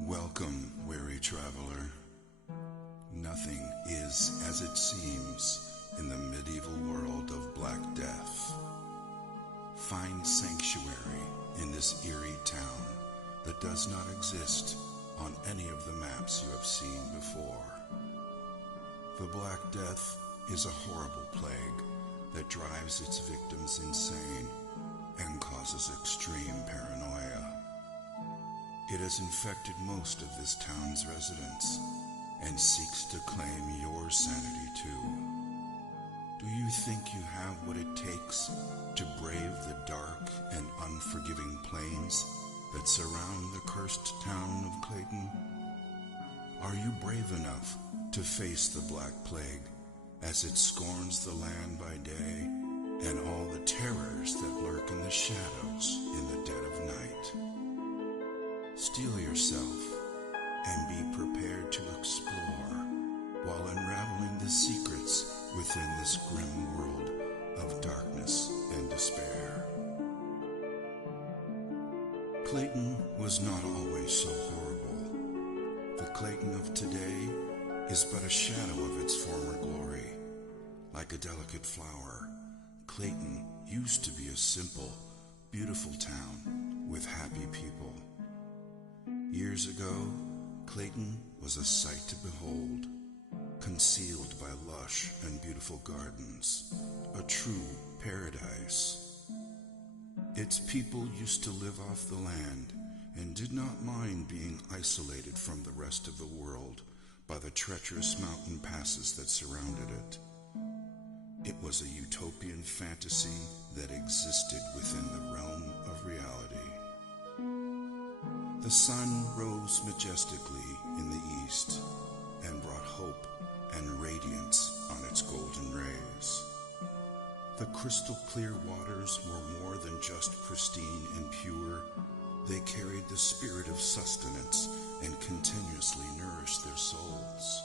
Welcome, weary traveler. Nothing is as it seems in the medieval world of Black Death. Find sanctuary in this eerie town that does not exist on any of the maps you have seen before. The Black Death is a horrible plague that drives its victims insane and causes extreme paranoia. It has infected most of this town's residents and seeks to claim your sanity too. Do you think you have what it takes to brave the dark and unforgiving plains that surround the cursed town of Clayton? Are you brave enough to face the Black Plague as it scorns the land by day and all the terrors that lurk in the shadows in the dead of night? Steel yourself and be prepared to explore while unraveling the secrets within this grim world of darkness and despair. Clayton was not always so horrible. The Clayton of today is but a shadow of its former glory. Like a delicate flower, Clayton used to be a simple, beautiful town with happy people. Years ago, Clayton was a sight to behold, concealed by lush and beautiful gardens, a true paradise. Its people used to live off the land and did not mind being isolated from the rest of the world by the treacherous mountain passes that surrounded it. It was a utopian fantasy that existed within the realm of reality. The sun rose majestically in the east and brought hope and radiance on its golden rays. The crystal clear waters were more than just pristine and pure. They carried the spirit of sustenance and continuously nourished their souls.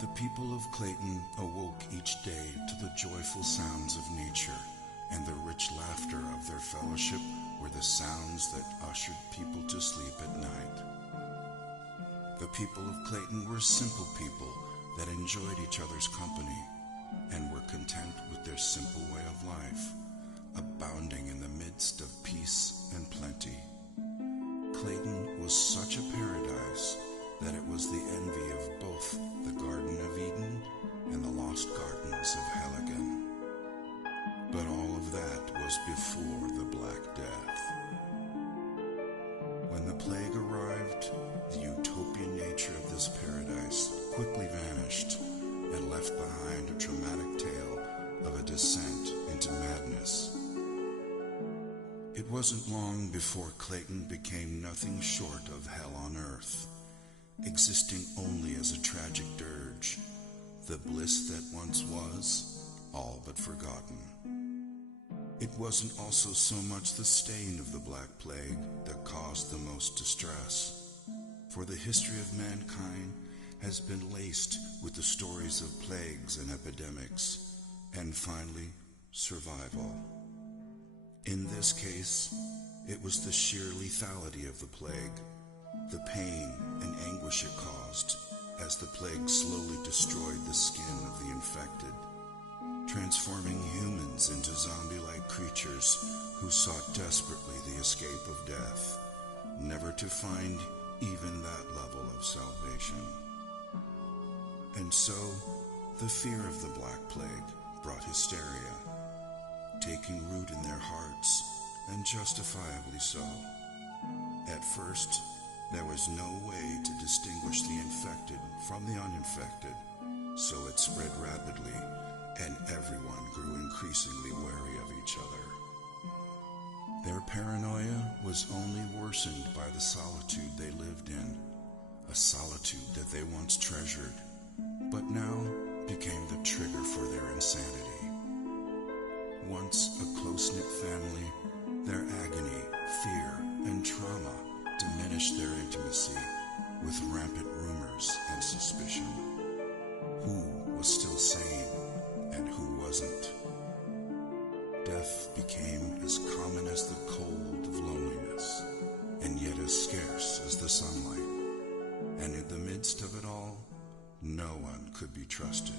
The people of Clayton awoke each day to the joyful sounds of nature, and the rich laughter of their fellowship were the sounds that ushered people to sleep at night. The people of Clayton were simple people that enjoyed each other's company and were content with their simple way of life, abounding in the midst of peace and plenty. Clayton was such a paradise that it was the envy of both the Garden of Eden and the lost gardens of Helligan. But all of that was before the Black Death. When the plague arrived, the utopian nature of this paradise quickly vanished and left behind a traumatic tale of a descent into madness. It wasn't long before Clayton became nothing short of hell on earth, existing only as a tragic dirge, the bliss that once was, all but forgotten. It wasn't also so much the stain of the Black Plague that caused the most distress, for the history of mankind has been laced with the stories of plagues and epidemics, and finally, survival. In this case, it was the sheer lethality of the plague, the pain and anguish it caused as the plague slowly destroyed the skin of the infected, transforming humans into zombie-like creatures who sought desperately the escape of death, never to find even that level of salvation. And so, the fear of the Black Plague brought hysteria, taking root in their hearts, and justifiably so. At first, there was no way to distinguish the infected from the uninfected, so it spread rapidly, and everyone grew increasingly wary of each other. Their paranoia was only worsened by the solitude they lived in, a solitude that they once treasured, but now became the trigger for their insanity. Once a close-knit family, their agony, fear, and trauma diminished their intimacy with rampant rumors and suspicion. Who was still sane and who wasn't? Death became as common as the cold of loneliness, and yet as scarce as the sunlight. could be trusted.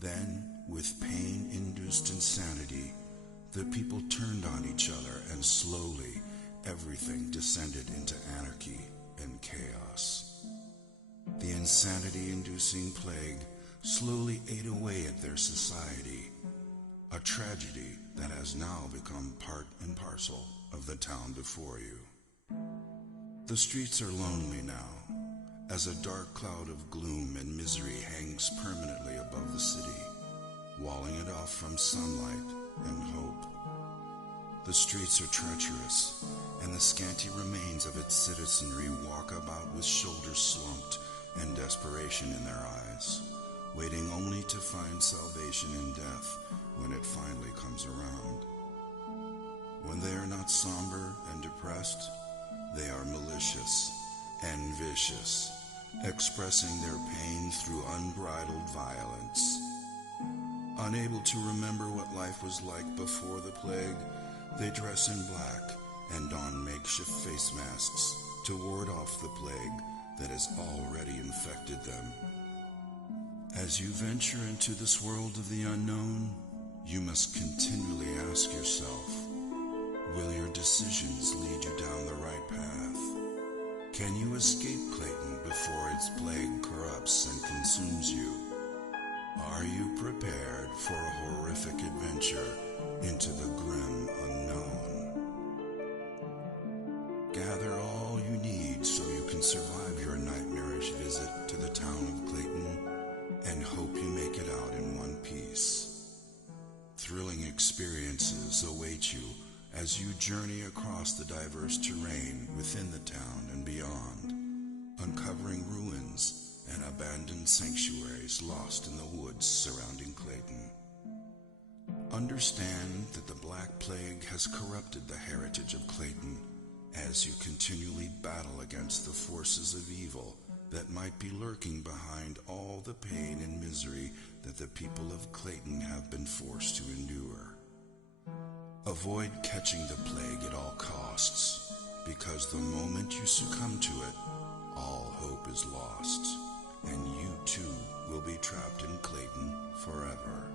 Then, with pain-induced insanity, the people turned on each other, and slowly everything descended into anarchy and chaos. The insanity-inducing plague slowly ate away at their society, a tragedy that has now become part and parcel of the town before you. The streets are lonely now, as a dark cloud of gloom and misery hangs permanently above the city, walling it off from sunlight and hope. The streets are treacherous, and the scanty remains of its citizenry walk about with shoulders slumped and desperation in their eyes, waiting only to find salvation in death when it finally comes around. When they are not somber and depressed, they are malicious and vicious, expressing their pain through unbridled violence. Unable to remember what life was like before the plague, they dress in black and don makeshift face masks to ward off the plague that has already infected them. As you venture into this world of the unknown, you must continually ask yourself, will your decisions lead you down the right path? Can you escape Clayton before its plague corrupts and consumes you? Are you prepared for a horrific adventure into the grim unknown? Gather all you need so you can survive your nightmarish visit to the town of Clayton, and hope you make it out in one piece. Thrilling experiences await you as you journey across the diverse terrain within the town and beyond, uncovering ruins and abandoned sanctuaries lost in the woods surrounding Clayton. Understand that the Black Plague has corrupted the heritage of Clayton as you continually battle against the forces of evil that might be lurking behind all the pain and misery that the people of Clayton have been forced to endure. Avoid catching the plague at all costs, because the moment you succumb to it, all hope is lost, and you too will be trapped in Clayton forever.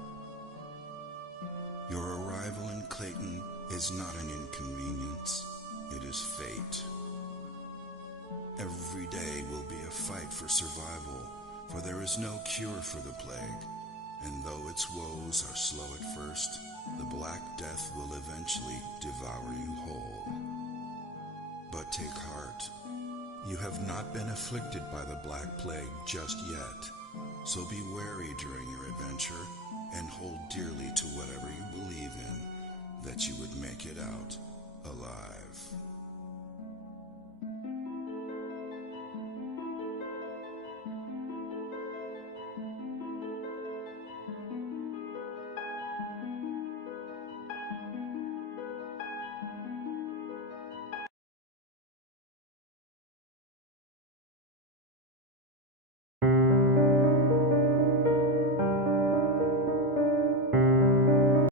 Your arrival in Clayton is not an inconvenience, it is fate. Every day will be a fight for survival, for there is no cure for the plague, and though its woes are slow at first, the Black Death will eventually devour you whole. But take heart, you have not been afflicted by the Black Plague just yet, so be wary during your adventure, and hold dearly to whatever you believe in, that you would make it out alive.